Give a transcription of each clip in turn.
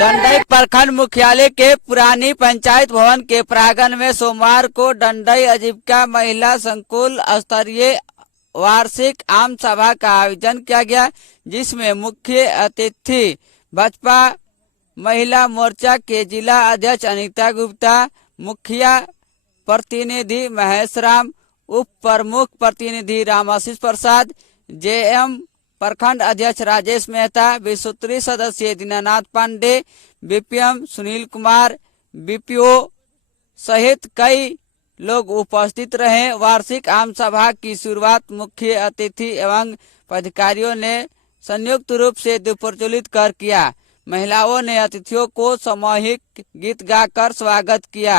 डंडई प्रखंड मुख्यालय के पुरानी पंचायत भवन के प्रांगण में सोमवार को डंडई आजीविका महिला संकुल स्तरीय वार्षिक आम सभा का आयोजन किया गया, जिसमें मुख्य अतिथि भाजपा महिला मोर्चा के जिला अध्यक्ष अनीता गुप्ता, मुखिया प्रतिनिधि महेश राम, उप प्रमुख प्रतिनिधि रामाशीष प्रसाद, जेएम प्रखंड अध्यक्ष राजेश मेहता, विसूत्री सदस्य दीनानाथ पांडे, बीपीएम सुनील कुमार, बीपीओ सहित कई लोग उपस्थित रहे। वार्षिक आम सभा की शुरुआत मुख्य अतिथि एवं पदाधिकारियों ने संयुक्त रूप से दीप प्रज्वलित कर किया। महिलाओं ने अतिथियों को सामूहिक गीत गाकर स्वागत किया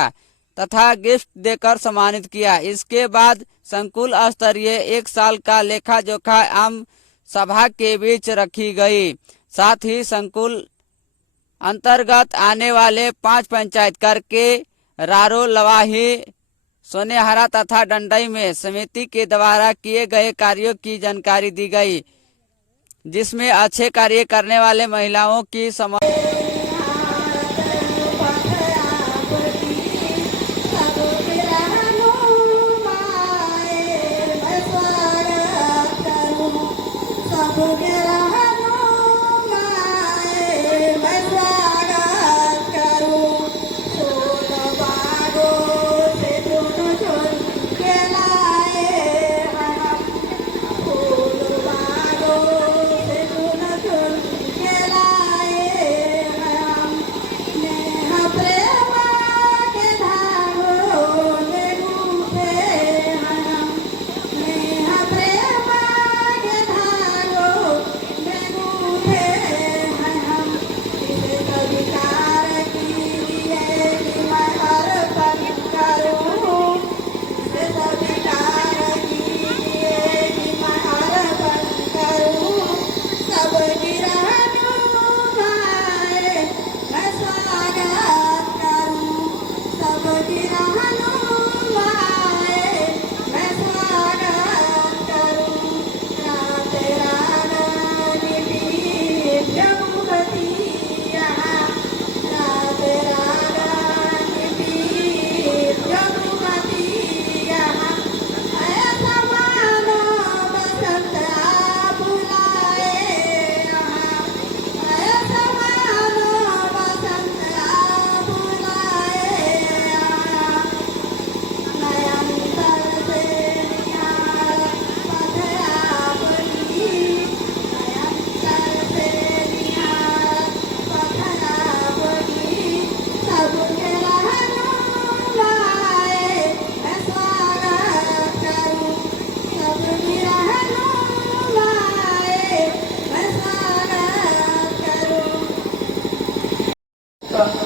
तथा गिफ्ट देकर सम्मानित किया। इसके बाद संकुल स्तरीय एक साल का लेखा जोखा आम सभा के बीच रखी गई। साथ ही संकुल अंतर्गत आने वाले 5 पंचायत करके रारो, लवाही, सोनेहरा तथा डंडई में समिति के द्वारा किए गए कार्यों की जानकारी दी गई, जिसमें अच्छे कार्य करने वाले महिलाओं की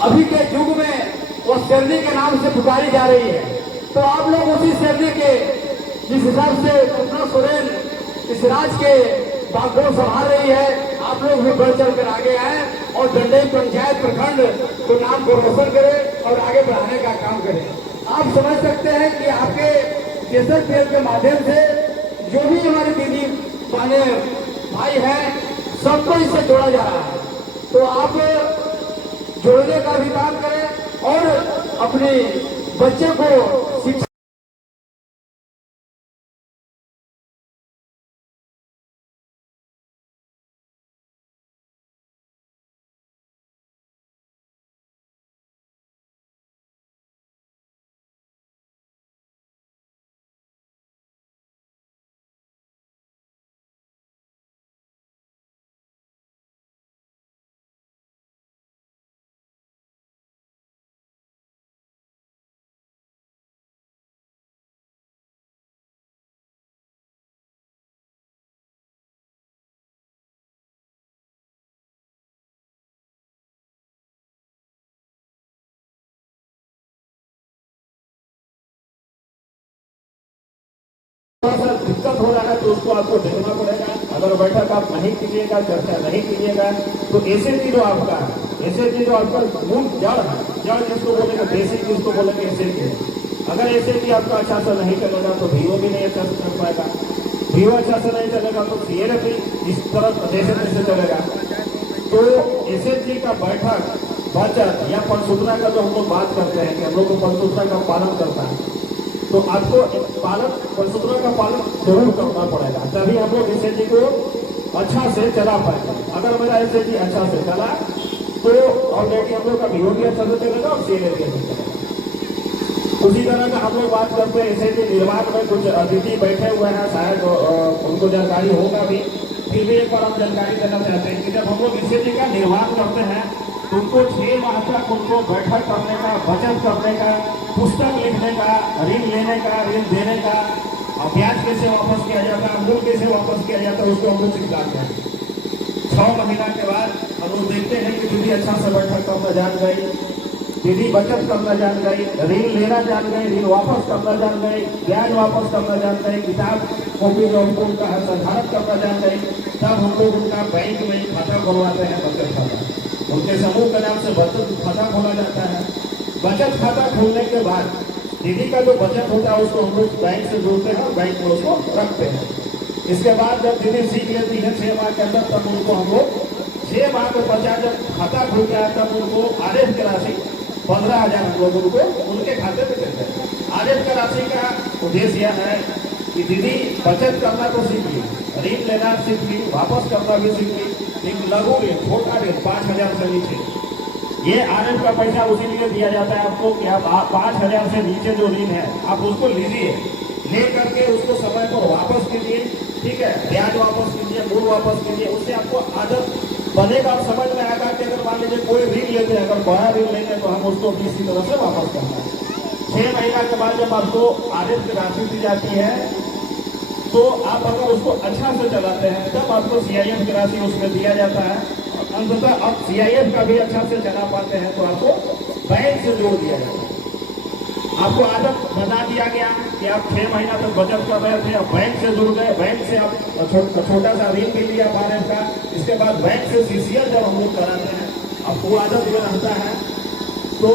अभी के युग में वो शेरनी के नाम से पुकारी जा रही है। तो आप लोग उसी शेरनी के जिस हिसाब से कल्पना सोरेन इस राज्य के बागडोर संभाल रही है, आप लोग भी बढ़ चढ़ कर आगे आए और डंडई पंचायत प्रखंड को नाम को रोशन करें और आगे बढ़ाने का काम करें। आप समझ सकते हैं कि आपके केसर पेड़ के माध्यम से जो भी हमारी दीदी बहने भाई हैं, सबको इससे जोड़ा जा रहा है। तो आप जोड़ने का भी काम करें और अपने बच्चे को शिक्षा दिक्कत हो रहा है तो उसको आपको देखना पड़ेगा। अगर बैठक आप नहीं कीजिएगा, चर्चा नहीं कीजिएगा तो ऐसे की जो आपका मूल जड़ है, जड़ जिसको बोलेंगे बेसिक, जिसको बोलेंगे ऐसे की। अगर ऐसे की आपका अच्छा से नहीं चलेगा तो वीओ भी नहीं अच्छा से चल पाएगा, वीओ अच्छा से नहीं चलेगा तो सीएनए भी इस तरह जैसे तैसे चलेगा। तो एसएचजी का बैठक बचत या पंचसूत्रा का जो हम लोग बात करते हैं कि हम लोग को पंचसूत्रा का पालन करता है, तो आपको पंचसूत्रा का पालन जरूर करना पड़ेगा, तभी हम लोग एसएचजी को अच्छा से चला पाएंगे। अगर मेरा एसएचजी अच्छा से चला तो ऑलरेडी हम लोग का बीओ भी अच्छा से चलेगा और सीएलए भी अच्छा चलेगा। उसी तरह का हम लोग बात करते हैं एसएचजी निर्माण में कुछ अतिथि बैठे हुए हैं, शायद उनको जानकारी होगा भी, फिर भी एक बार हम जानकारी देना चाहते हैं कि जब हम लोग एसएचजी का निर्माण करते हैं तो उनको 6 माह तक उनको बैठक करने का, बचत करने का, पुस्तक लिखने का, ऋण लेने का, ऋण देने का, ब्याज कैसे वापस किया जाता है, मूल कैसे वापस किया जाता है, उसको हम लोग सिखाते हैं। 6 महीना के बाद हम लोग देखते हैं कि दीदी अच्छा से बैठक करना जान गई, दीदी बचत करना जान गई, ऋण लेना जान गई, ऋण वापस करना जान गई, ब्याज वापस करना जान गई, किताब कॉपी जो हमको उनका है संधारण करना जान गई, तब हम लोग उनका बैंक में खाता खुलवाते हैं, बचत खाता। उनके समूह के नाम से बचत खाता खोला जाता है। बचत खाता खोलने के बाद दीदी का जो बचत होता है उसको हम लोग बैंक से जोड़ते हैं और बैंक में उसको रखते हैं। इसके बाद जब दीदी सीख लेती है 6 माह के अंदर, तब उनको हम लोग 6 माह के पश्चात जब खाता खुल गया तब उनको आरएफ की राशि 15,000 हम लोग उनको उनके खाते में देते हैं। आरएफ की राशि का उद्देश्य यह है कि दीदी बचत करना तो सीख ली, ऋण लेना सीख ली, वापस करना भी सीख ली, लेकिन लघु ऋण, छोटा ऋण 5,000 से नीचे, ये आरएफ का पैसा उसी लिए दिया जाता है आपको कि आप 5,000 से नीचे जो ऋण है आप उसको लीजिए, ले करके उसको समय पर वापस कीजिए, ठीक है, ब्याज वापस कीजिए, मूल वापस कीजिए, उससे आपको आदत बनेगा और समझ में आएगा कि अगर मान लीजिए कोई ऋण लेते हैं, अगर बड़ा ऋण लेंगे तो हम उसको किसी तरह से वापस करना है। 6 महीना के बाद जब आपको आरएफ की राशि दी जाती है तो आप अगर उसको अच्छा से चलाते हैं तब आपको सीआईएफ की राशि उसमें दिया जाता है। अंततः अब सीआईएफ का भी अच्छा से चला पाते हैं तो आपको बैंक से जोड़ दिया जाता है। आपको आदत बना दिया गया कि आप 6 महीना तक बचत कर रहे थे, अब बैंक से जुड़ गए, बैंक से आप छोटा सा ऋण भी लिया आरएफ का, इसके बाद बैंक से सीसीएल जब हम लोग कराते हैं आपको आदत में रहता है तो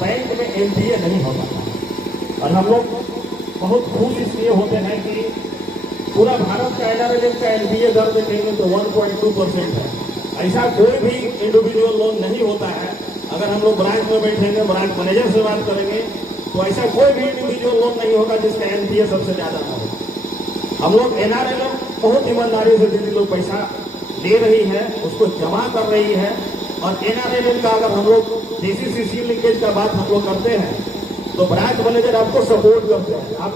बैंक में एनपीए नहीं होता। और हम लोग बहुत खुश इसलिए होते हैं कि पूरा भारत का एनआरएलएम का एनपीए दर देखेंगे तो 1.2% है। ऐसा कोई भी इंडिविजुअल लोन नहीं होता है। अगर हम लोग ब्रांच में बैठेंगे, ब्रांच मैनेजर से बात करेंगे तो ऐसा कोई भी इंडिविजुअल लोन नहीं होगा जिसका एनपीए सबसे ज्यादा ना हो। हम लोग एनआरएलएम बहुत ईमानदारी से जितने लोग पैसा ले रही है उसको जमा कर रही है, और एनआरएलएम का अगर हम लोग डीसीसीसी लिंकेज का बात हम लोग करते हैं तो ब्रांच मैनेजर आपको सपोर्ट करते हैं। आप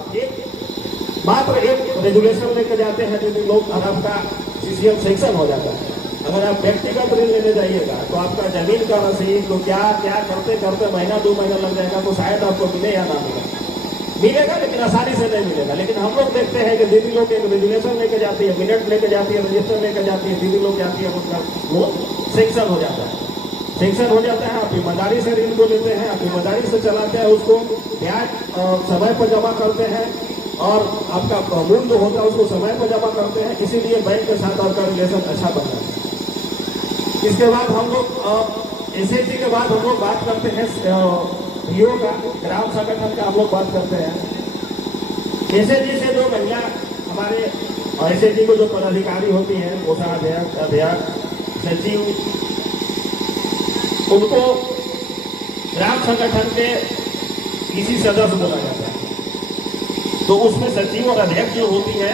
मात्र एक रेजुलेशन लेकर जाते हैं जिन लोग और आपका सीसीएल सेक्शन हो जाता है। अगर आप व्यक्तिगत ऋण लेने जाइएगा तो आपका जमीन का रसीद तो क्या क्या करते करते महीना 2 महीना लग जाएगा, तो शायद आपको मिले या ना मिलेगा, लेकिन आसानी से नहीं मिलेगा। लेकिन हम लोग देखते हैं कि दीदी लोग एक रेजुलेशन लेके जाती है, मिनट लेके जाती है, रजिस्टर लेके जाती है, दीदी लोग जाती है, उनका लोन सेक्शन हो जाता है। सेक्शन हो जाता है, आप ईमानदारी से ऋण को लेते हैं, आप ईमानदारी से चलाते हैं उसको, ब्याज समय पर जमा करते हैं और आपका मूल जो होता है उसको समय पर जमा करते हैं, इसीलिए बैंक के साथ आपका रिलेशन अच्छा बन जाता है। इसके बाद हम लोग एसएचजी के बाद हम लोग बात करते हैं बीओ का, ग्राम संगठन का हम लोग बात करते हैं। एसएचजी से जो महिला हमारे एसएचजी को जो पदाधिकारी होती है, कोषाध्यक्ष, अध्यक्ष, सचिव, उनको ग्राम संगठन के किसी सदस्य बोला जाता है। तो उसमें सचिव और अध्यक्ष जो होती है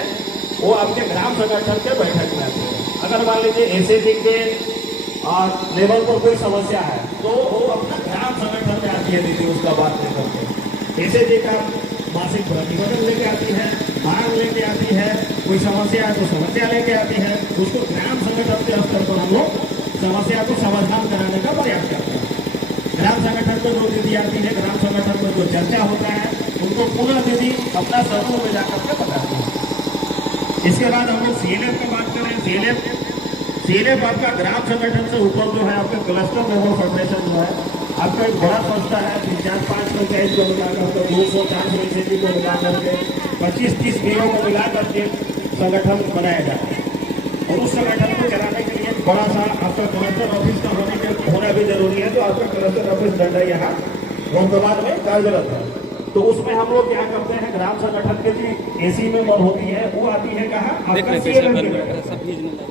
वो आपके ग्राम संगठन के बैठक में आते हैं। अगर मान लीजिए एसएचजी के लेवल पर कोई समस्या है तो वो अपना ग्राम संगठन में आती है दीदी, उसका बात लेकर के एसएचजी का मासिक प्रतिवेदन लेके आती है, मांग लेके आती है, कोई समस्या है तो समस्या लेके आती है, उसको ग्राम संगठन के स्तर पर हम लोग समस्या को समाधान कराने का प्रयास करते हैं। ग्राम संगठन में जो दीदी आती है, ग्राम संगठन में जो चर्चा होता है उनको पूरा दीदी अपना समूह में जाकर के बताती है। इसके बाद हम लोग सीएलएफ की बात करें। सीएलएफ आपका ग्राम संगठन से ऊपर जो है आपका क्लस्टर लेवल फेडरेशन जो है आपका एक बड़ा संस्था है, 4-5 पंचायत को मिलाकर 200-400 एसएचजी को मिला करके 25-30 बीओ को मिला करके संगठन बनाया जाता है। और उस संगठन को चलाने के लिए बड़ा सा आपका क्लस्टर ऑफिस का होना भी जरूरी है। तो आपका क्लस्टर ऑफिस डंडा यहाँ गौतमाबाद में कार्यरत है। तो उसमें हम लोग क्या करते हैं, ग्राम संगठन के जी एसी मेंबर होती है, वो आती है कहाँ, आपका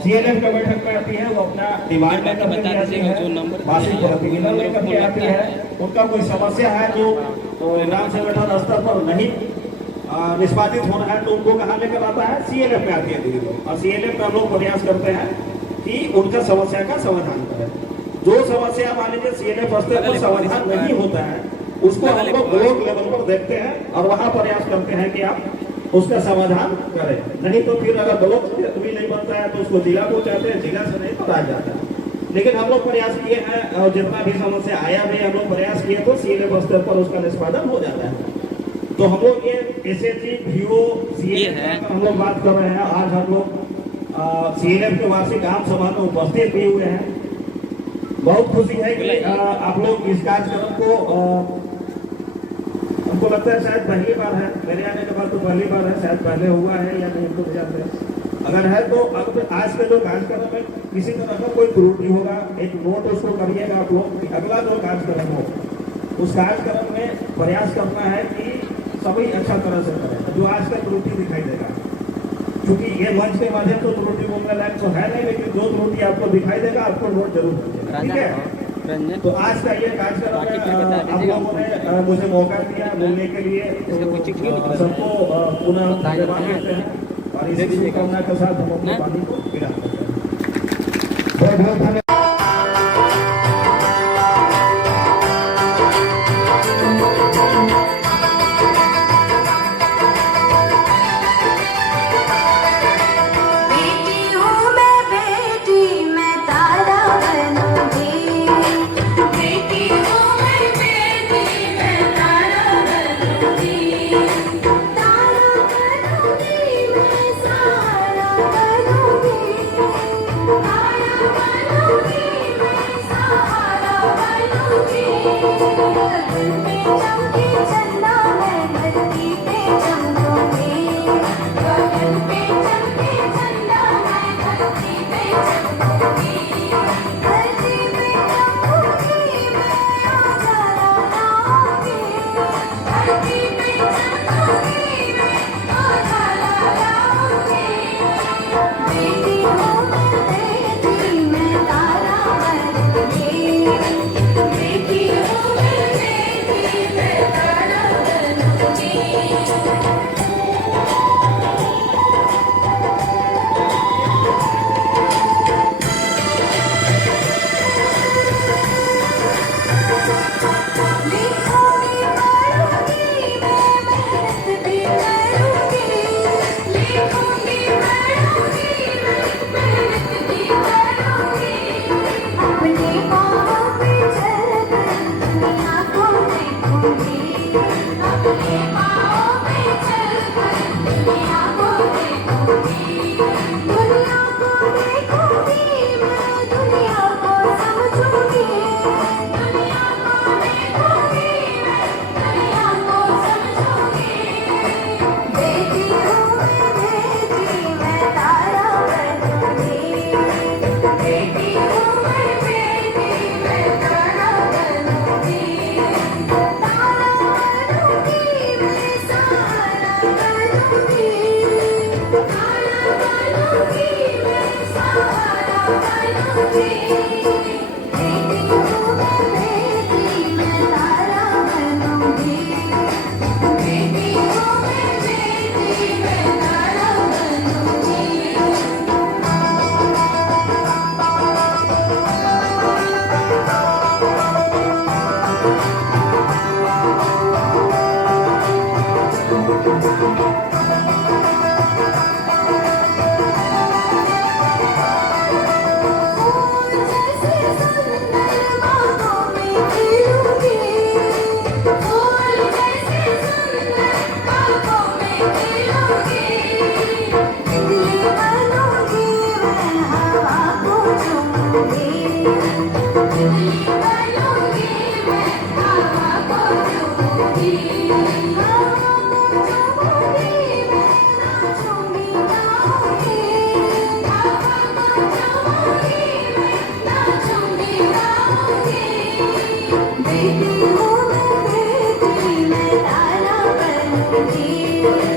सीएलएफ का बैठक में आती है, वो अपना डिमांड लेकर के आती है, मासिक प्रतिवेदन लेकर के आती है। उनका कोई समस्या है जो ग्राम संगठन स्तर पर नहीं निष्पादित होना है, तो उनको कहाँ लेकर आता है, सीएलएफ में आती है। और सीएलएफ में हम लोग प्रयास करते हैं कि उनका समस्या का समाधान करें। जो समस्या मान लीजिए सीएलएफ स्तर पर समाधान नहीं होता है, उसको हम लोग ब्लॉक लेवल पर देखते हैं और वहां प्रयास करते हैं कि आप उसका समाधान करें। नहीं तो फिर अगर ब्लॉक भी नहीं बनता है तो उसको जिला पहुंचाते हैं, जिला से नहीं तो राज्य जाता है। लेकिन हम लोग प्रयास किए हैं और जितना भी समस्या आया भी हम लोग प्रयास किए तो सीएलएफ स्तर पर उसका निष्पादन हो जाता है। तो हम लोग ये एसएसजी वीओ सीएलएफ हम लोग बात कर रहे हैं। आज हम लोग सीएलएफ के वार्षिक आम सभा में उपस्थित भी हुए हैं। बहुत खुशी है कि आप लोग इस कार्यक्रम को हमको लगता है शायद पहली बार है, मेरे आने के बाद तो पहली बार है, शायद पहले हुआ है या नहीं तो जानते हैं। अगर है तो अब आज के जो कार्यक्रम में किसी तरह का कोई त्रुटि होगा, एक नोट उसको करिएगा आप लोग। अगला जो कार्यक्रम हो उस कार्यक्रम में प्रयास करना है कि सभी अच्छा तरह से करें। जो आज का त्रुटि दिखाई देगा, क्योंकि ये मंच के माध्यम से त्रुटि बोलने लायक तो है नहीं, लेकिन जो त्रुटि आपको दिखाई देगा आपको नोट जरूर करिएगा, ठीक है। तो आज का ये कार्यक्रम में आप लोगों ने मुझे मौका दिया बोलने के लिए, तो सबको पुनः धन्यवाद देते हैं और इसी शुभकामना के साथ हम अपने वाणी को विराम करते हैं। बहुत बहुत धन्यवाद। बेटी हूँ मैं बेटी मैं तारा Thank you.